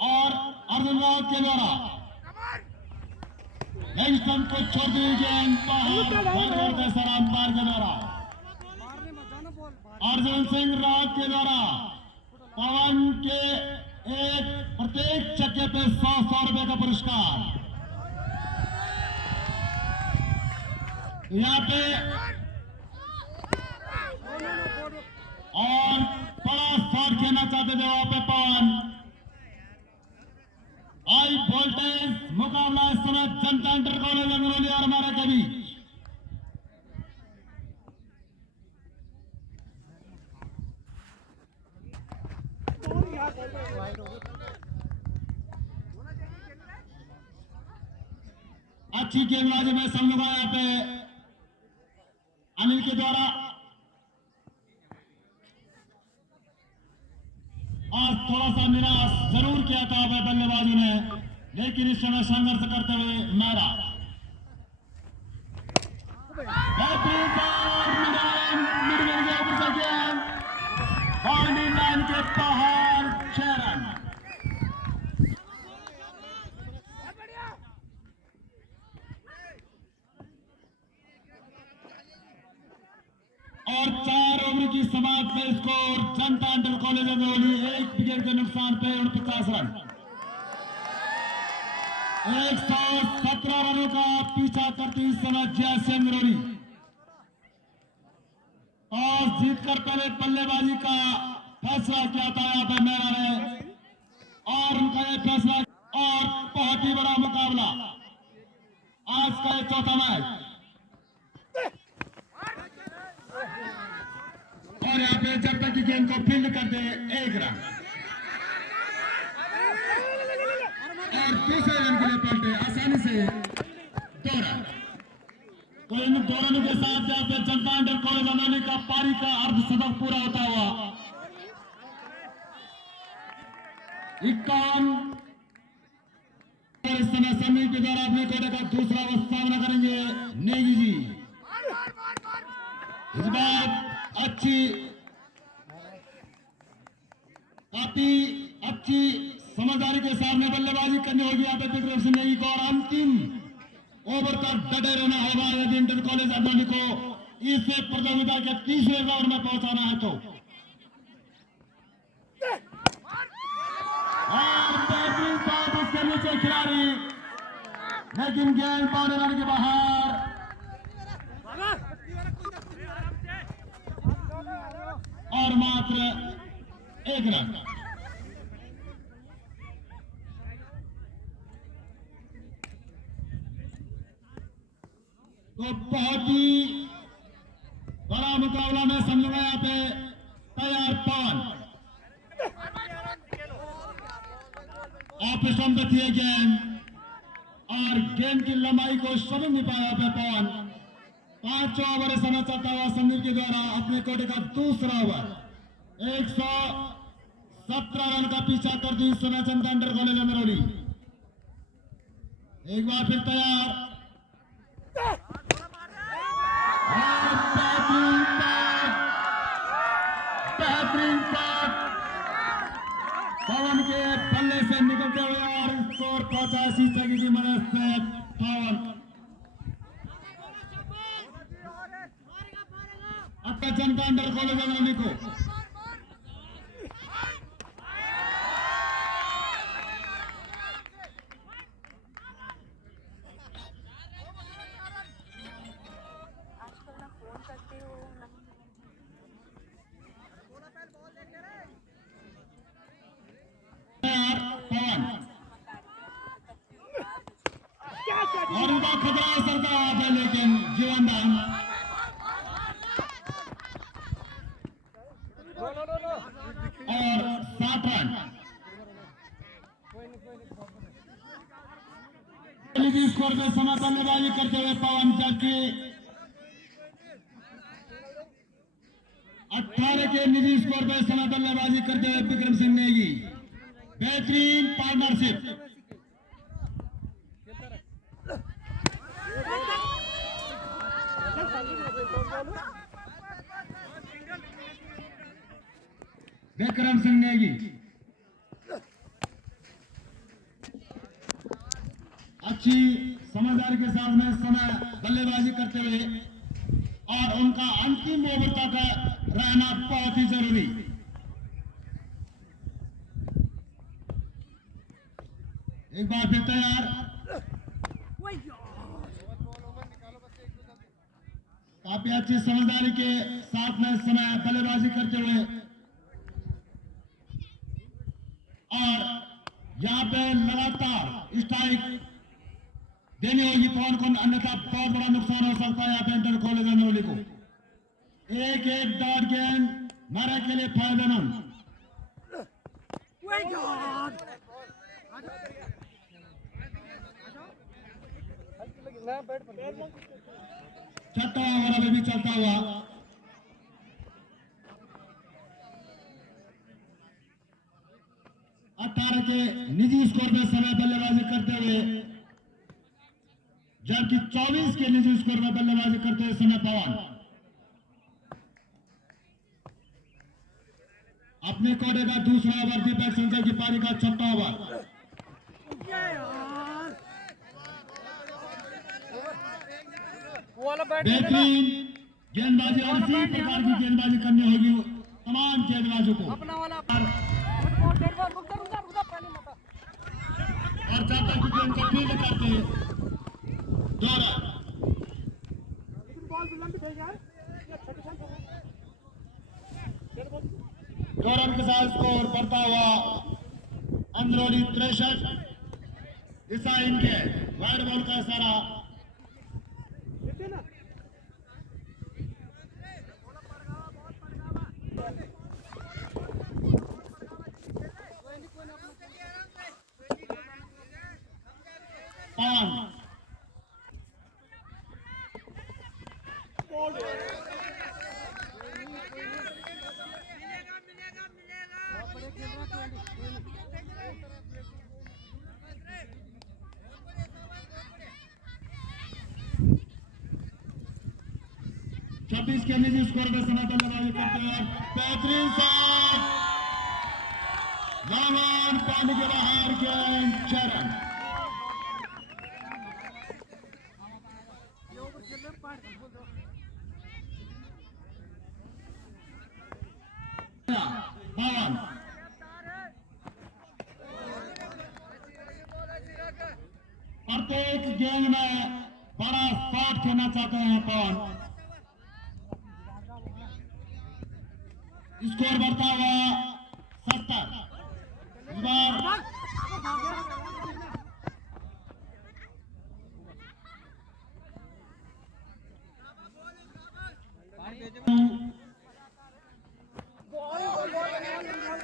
और अर्जुन राव के द्वारा लेग स्टंप को छोड़ दी गेंद बाहर सर अंपायर के द्वारा अर्जुन सिंह राव के द्वारा पवन के एक प्रत्येक चक्के पे 100 रुपए का पुरस्कार। यहाँ पे और बड़ा शॉट खेलना चाहते थे वहां पे पवन। हाई वोल्टेज मुकाबला इस समय जनता इंटर कॉलेज अंगरौली और हमारा के बीच। अच्छी गेंदबाजी में समझूंगा यहाँ पे अनिल के द्वारा। आज थोड़ा सा निराश जरूर किया था बल्लेबाजों ने, लेकिन इस समय संघर्ष करते हुए मैरा बाउंड्री लाइन के बाहर 6 रन। और 4 ओवर की समाप्त में स्कोर जनता इंटर कॉलेज अंगरौली 1 विकेट के नुकसान पे 49 रन। 117 रनों का पीछा करती इस समय जैसे अंगरौली टॉस जीतकर पहले बल्लेबाजी का फैसला किया था यहाँ पे मेरा ने, और उनका ये फैसला और बहुत ही बड़ा मुकाबला आज का ये चौथा मैच। और यहाँ पे जब तक की गेंद को फील्ड कर दे 1 रन और दूसरे रन के लिए पलटे आसानी से 2 रन। तो इन 2 रनों के साथ यहाँ पे जनता इंटर कॉलेज अंगरौली का पारी का अर्धशतक पूरा होता हुआ 51। इस समय समीर के द्वारा अपने कोटे का दूसरा सामना करेंगे नेगी जी। इस बार काफी अच्छी समझदारी के सामने बल्लेबाजी करनी होगी यहाँ पे विक्रम सिंह नेगी को, और अंतिम ओवर तक डटे रहना होगा यदि इंटर कॉलेज अंगरौली को इस प्रतियोगिता के 30वें राउंड में पहुंचाना है तो। और बेहतरीन शॉट उसके नीचे खिलाड़ी, लेकिन गेंद बाउंड्री लाइन के बाहर और मात्र 1 रन। तो बहुत ही बड़ा मुकाबला मैं समझूंगा यहाँ पे। तैयार पवन ऑफ स्टंप पे थी गेंद और गेंद की लंबाई को समझ नहीं पाया पे पवन। 5 ओवर समय चलता हुआ संदीप के द्वारा अपने कोटे का दूसरा ओवर 117 रन का पीछा कर दी इस समय जनता इंटर कॉलेज अंगरौली। एक बार फिर तैयार। बेहतरीन शॉट पवन के बल्ले से निकलते हुए और स्कोर 85 सदी की मदद से पवन आपका जनता अंडर कॉलेज अग्रणी को और उनका खतरा असर का हुआ था लेकिन जीवनदान और 7 रन स्कोर में समय बल्लेबाजी करते हुए पवन जबकि 18 के निजी स्कोर पर समय बल्लेबाजी करते हुए विक्रम सिंह नेगी बेहतरीन पार्टनरशिप विक्रम सिंह नेगी अच्छी समझदारी के साथ में समय बल्लेबाजी करते हुए और उनका अंतिम ओवर तक रहना बहुत ही जरूरी। एक बार फिर तैयार। काफी अच्छी समझदारी के साथ में समय बल्लेबाजी करते हुए और यहाँ पे लगातार स्ट्राइक देनी होगी पवन को, अन्यथा बहुत बड़ा नुकसान हो सकता है यहाँ पे इंटर कॉलेज अनोली को। एक डॉट गेंद मारे के लिए फायदेमंद। छठा ओवर अभी भी चलता हुआ। अठारह के निजी स्कोर में समय बल्लेबाजी करते हुए जबकि 24 के निजी स्कोर में बल्लेबाजी करते हुए समय पवन अपने कोडे का दूसरा ओवर दीपक संजय की पारी का छठा ओवर। बेहतरीन गेंदबाजी और इसी प्रकार की गेंदबाजी करनी होगी तमाम गेंदबाजों को। और जब तक गेंद को फील्ड करके दो रन के साथ स्कोर बढ़ता हुआ अंदरूनी 63। दिशा इनके वाइड बॉल का इशारा। पवन छब्बीस के निजी स्कोर में समय बल्लेबाजी करते हैं। बेहतरीन शॉट लामान पानी के बाहर गेंद चरण पवन प्रत्येक गेंद में बड़ा शॉट खेलना चाहते हैं पवन। स्कोर बढ़ता हुआ 70। इस बार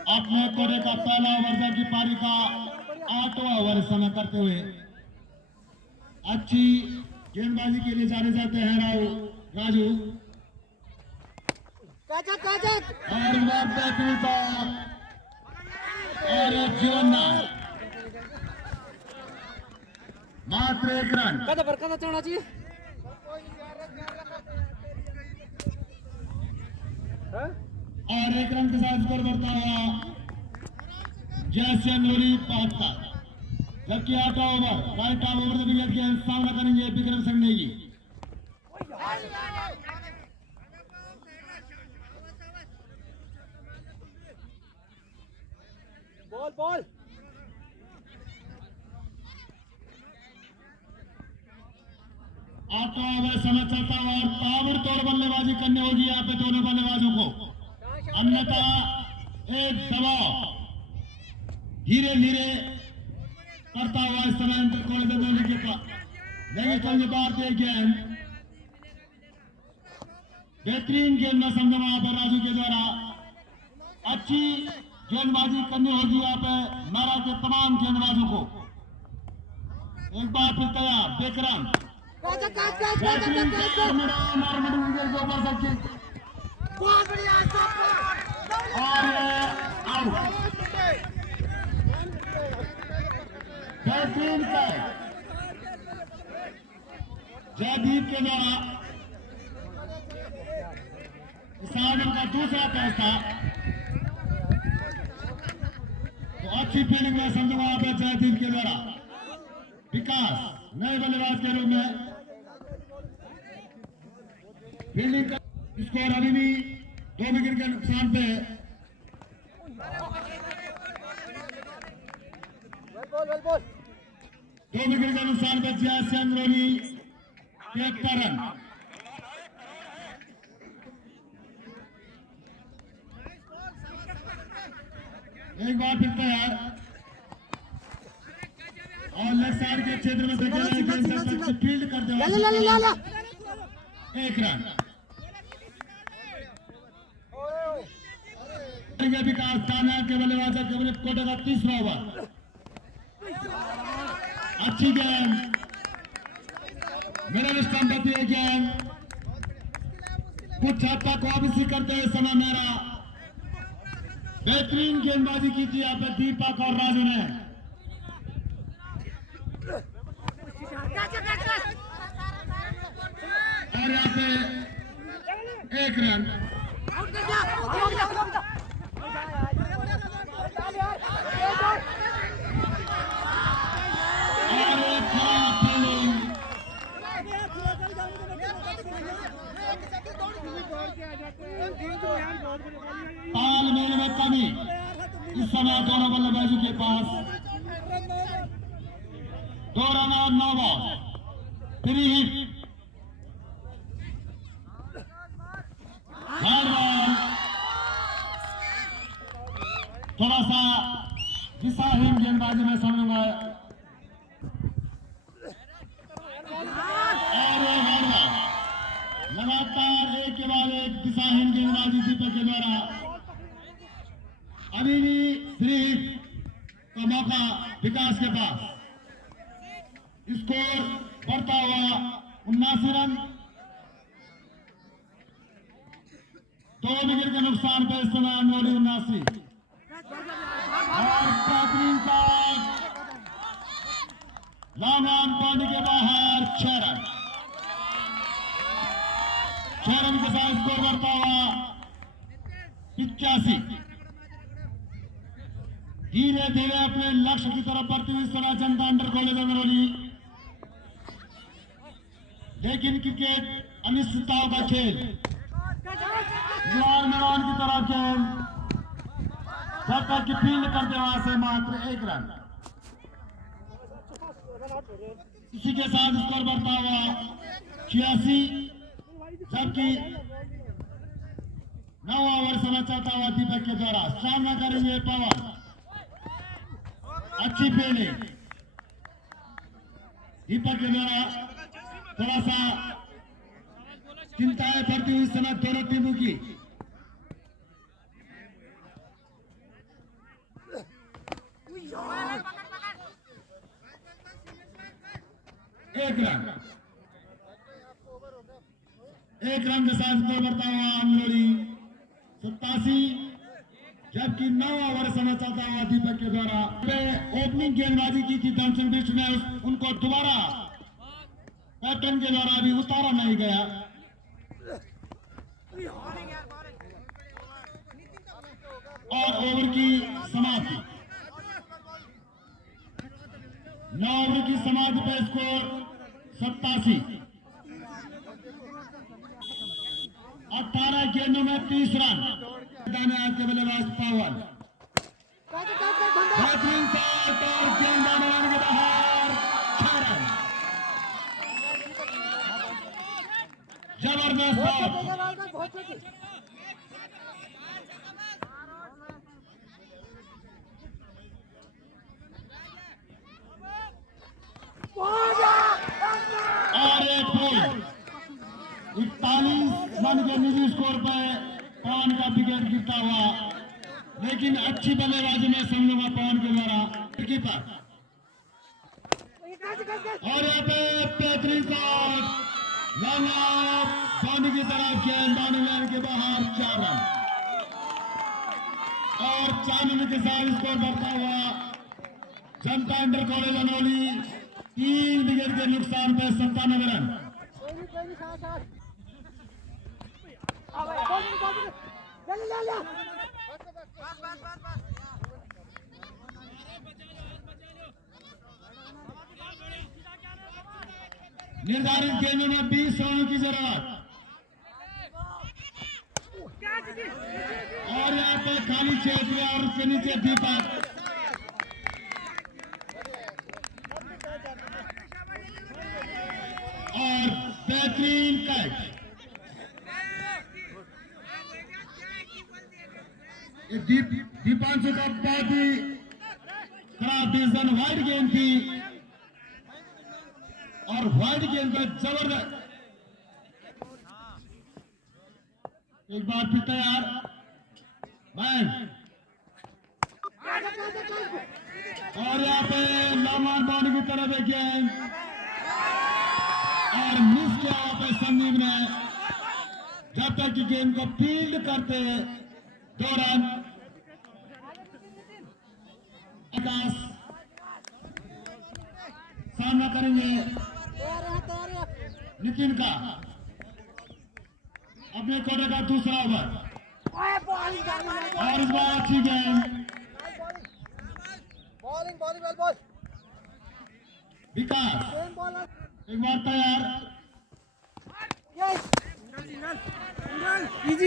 अपने कोडे का पहला ओवर की पारी का 8वां ओवर समय करते हुए अच्छी गेंदबाजी के लिए जाने जाते हैं राजू और जीवन मात्र 1 रन कदा बरकत चढ़ना चाहिए हाँ? और 1 रन के साथ स्कोर बढ़ता हुआ जैसे नूरी 75 जबकि 8वां over right arm over wicket के सामना करेंगे विक्रम सिंह नेगी। बॉल बॉल 8वां ओवर समय चलता हुआ और ताबड़तोड़ बल्लेबाजी करनी होगी यहाँ पे दोनों बल्लेबाजों को, अन्यथा एक दबाव धीरे धीरे करता हुआ इस समय के पास नहीं तो भारतीय गेंद बेहतरीन गेंद न समझो वहां पर राजू के द्वारा अच्छी गेंदबाजी करनी होगी यहाँ पे नारा के तमाम गेंदबाजों को। एक बार फिर तैयार विक्रम बेहतरीन और आउट बेहतरीन जयदीप के द्वारा इस ओवर का दूसरा कैच था, तो अच्छी फील्डिंग में समझो वहां पर जयदीप के द्वारा विकास नए बल्लेबाज के रूप में फील्डिंग का स्कोर अभी भी 2 विकेट के नुकसान पे है। बॉल 2 विकेट के नुकसान पे जयसिंह रोनी 73 रन। एक बार फिर तैयार और लेफ्ट साइड के क्षेत्र में देखा जाए कि फील्ड करते हुए 1 रन। विकास ताना के बल्लेबाज केवल कोटे का 30वां ओवर अच्छी गेंद मिडल स्टंप पर दिए गेंद कुछ हद तक वापसी करते हुए समय मेरा बेहतरीन गेंदबाजी की थी यहाँ पे दीपक और राजू ने। और यहाँ पे 1 रन और एक खराब फील्डिंग तालमेल में कमी इस समय दोनों बल्लेबाजों के पास 2 रन और 9 बॉल 3 हिट थर्ड बॉल थोड़ा सा दिशाहीन गेंदबाजी में समझूंगा और लगातार एक के बाद एक दिशाहीन गेंदबाजी दीपक के द्वारा अभी भी 3 हिट का मौका विकास के पास। स्कोर बढ़ता हुआ 79 रन 2 विकेट के नुकसान पर इस समय 79 और बेहतरीन लॉन्ग ऑन पॉइंट के बाहर 6 रन के साथ स्कोर बढ़ता हुआ 85। धीरे धीरे अपने लक्ष्य की तरफ बढ़ती हुई सना जनता अंडर कॉलेज अंगरौली, लेकिन क्रिकेट अनिश्चितताओं का खेल मैदान की तरफ खेल जब तक की फील्ड करते वहां से मात्र 1 रन। इसी के साथ स्कोर बढ़ता हुआ 86 जबकि 9 ओवर समय चलता हुआ दीपक के द्वारा सामना करेंगे पवन। अच्छी फील्डिंग दीपक के द्वारा थोड़ा सा चिंताएं बढ़ती हुई समय दोनों टीमों की। एक रन के साथ स्कोर बढ़ता हुआ अमलोरी 87 जबकि 9 ओवर समय चलता हुआ दीपक के द्वारा ओपनिंग गेंदबाजी की थी धनसिंह बिष्ट ने, उनको दोबारा कैप्टन के द्वारा अभी उतारा नहीं गया। और ओवर की समाप्ति 9 ओवर की समाप्ति पे स्कोर 87। 18 गेंदों में 30 रन। आपके बल्लेबाज पवन बेहतरीन शॉट और गेंद आने के बाहर 6 रन। जबरदस्त शॉट। और एक बॉल 41 रन के निजी स्कोर पर पवन का विकेट गिरता हुआ, लेकिन अच्छी बल्लेबाजी में समझूंगा पवन के द्वारा कीपर। और यहाँ पे बेहतरीन शॉट पानी की तरफ गेंद बाउंड्री के बाहर 4 रन। और 4 रन के साथ स्कोर बढ़ता हुआ जनता इंटर कॉलेज अनोली 3 विकेट के नुकसान पे 97 रन। निर्धारित गेंदों में 20 रनों की जरूरत। और यहाँ पे खाली क्षेत्र और उसके नीचे दीपक। और बेहतरीन कैच। दीपांशु का बहुत ही खराब डिसीजन वाइड गेंद थी, और वाइड गेंद पर जबरदस्त। एक बार फिर तैयार बैन। और यहाँ पे लामान बाउंड्री की तरफ एक गेंद और मिस किया यहाँ पे संदीप ने, जब तक कि गेंद को फील्ड करते 2 रन। सामना करेंगे नितिन का अपने कोटे का दूसरा ओवर। और इस बार अच्छी गेंद विकास एक बार तैयार। इस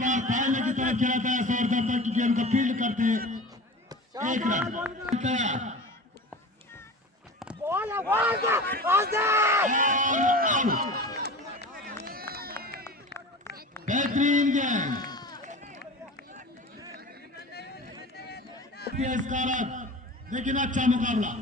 बार फाइनल की तरफ खेला था और जब तक की गेंद को फील्ड करते 1 रन। तैयार बेहतरीन गेंद लेकिन अच्छा मुकाबला।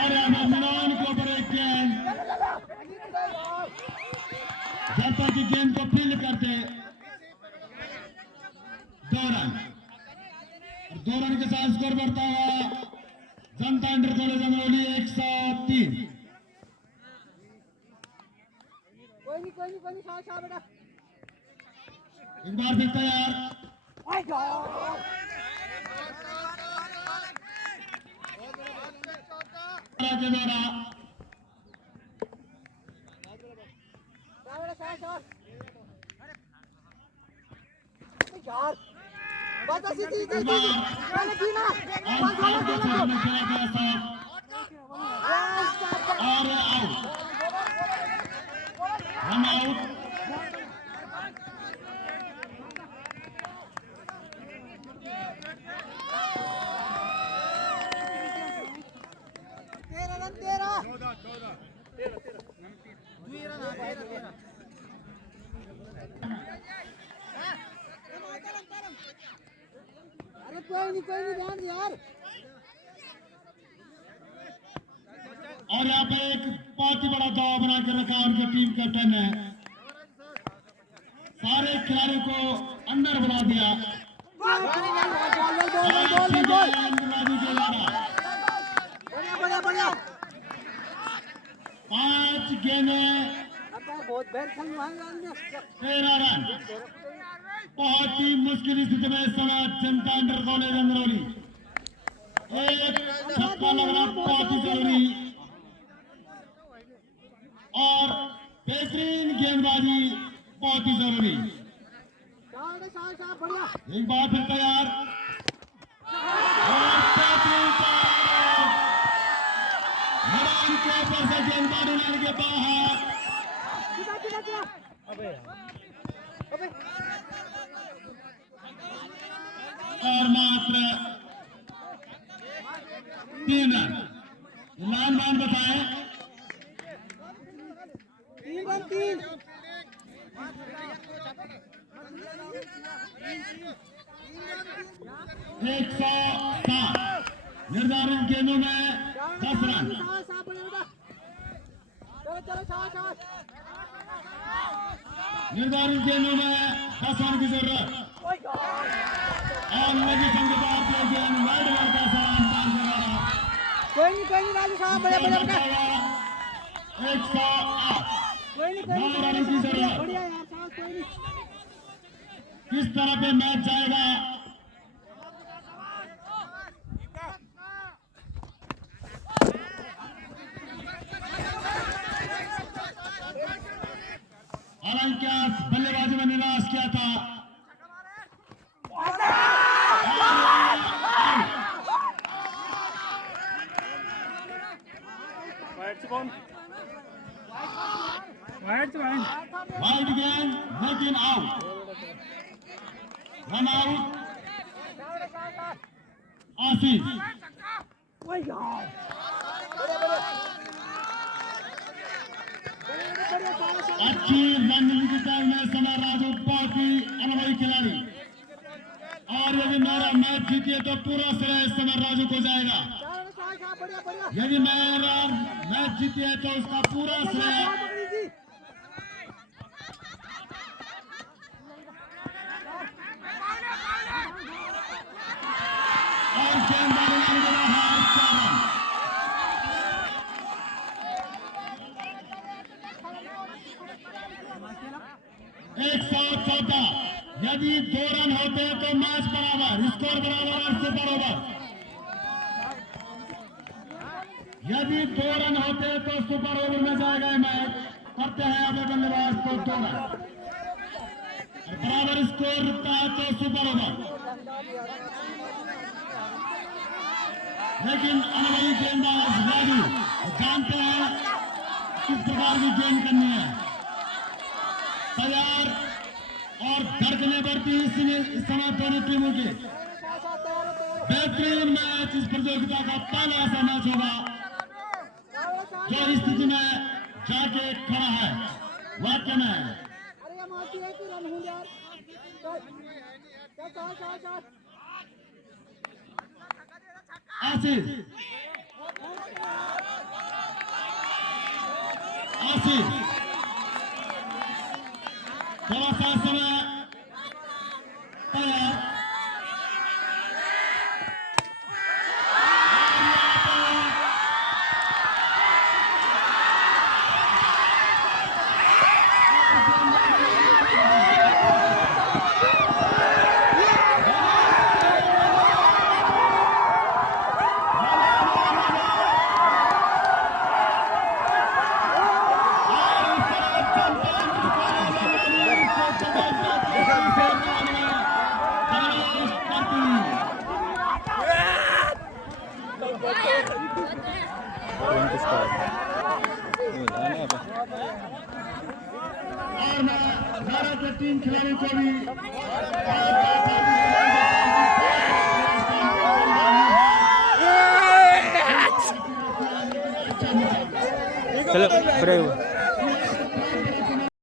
और मिलान के ऊपर एक गेंद, जब तक कि गेंद को फील्ड करते 2 रन। 2 रन के साथ स्कोर बढ़ता हुआ जनता इंटर कॉलेज अमरोली 103। एक बार फिर तैयार। के द्वारा और आउट, रन आउट। अरे कोई नहीं ध्यान यार। और यहाँ पे एक बहुत ही बड़ा दाव बना के रखा उनके टीम कैप्टन ने, सारे खिलाड़ियों को अंदर बुला दिया। अच्छी गेंदबाजी के द्वारा बढ़िया बढ़िया 5 गेंदें बहुत बेर खेल वहां 13 रन। बहुत ही मुश्किल स्थिति में इस समय जनता इंटर कॉलेज अंदरौली। एक छक्का लगना बहुत ही जरूरी और बेहतरीन गेंदबाजी बहुत ही जरूरी। एक बार फिर तैयार और बेहतरीन मैदान के ऊपर से गेंदबाजी लाने के बाहर और मात्र 3 रन। लाइन मान बताएं 3 107 निर्धारित गेंदों में 10 रन। निर्धारित गेंदों में 10 रन की जरूरत और लगी संघ भारतीय गेंद वाइड बॉल का सलाम पार कर रहा। कोई नहीं राजू साहब बढ़िया 108 कोई नहीं 9 रन की जरूरत। बढ़िया यार साहब कोई नहीं किस तरह पे मैच जाएगा हालांकि बल्लेबाजी में निराश किया था। वाइड गेंद लेकिन आउट। रन आउट आशीष। अच्छी रणनीति में समय राजू बहुत ही अनुभवी खिलाड़ी और यदि मेरा मैच जीतिए तो पूरा श्रेय इस समय राजू को जाएगा। यदि मेरा मैच जीतिए तो उसका पूरा श्रेय और गेंदबाजी लाने के बाहर 4 रन। 114 यदि 2 रन होते तो मैच बराबर, स्कोर बराबर और सुपर ओवर। यदि 2 रन होते तो सुपर ओवर में जाएगा मैच। करते हैं अब बल्लेबाज को 2 रन बराबर स्कोर रुकता है तो सुपर ओवर। लेकिन अनुभवी गेंदबाज राजू जानते हैं किस प्रकार की गेंद करनी है। तैयार और धड़कने बढ़ती इस समय दोनों टीमों के। बेहतरीन मैच इस प्रतियोगिता का पहला ऐसा मैच होगा जो स्थिति में जाके खड़ा है वाकई में। आशीष थोड़ा सा समय तैयार और मैं भारत के 3 खिलाड़ियों को भी चलो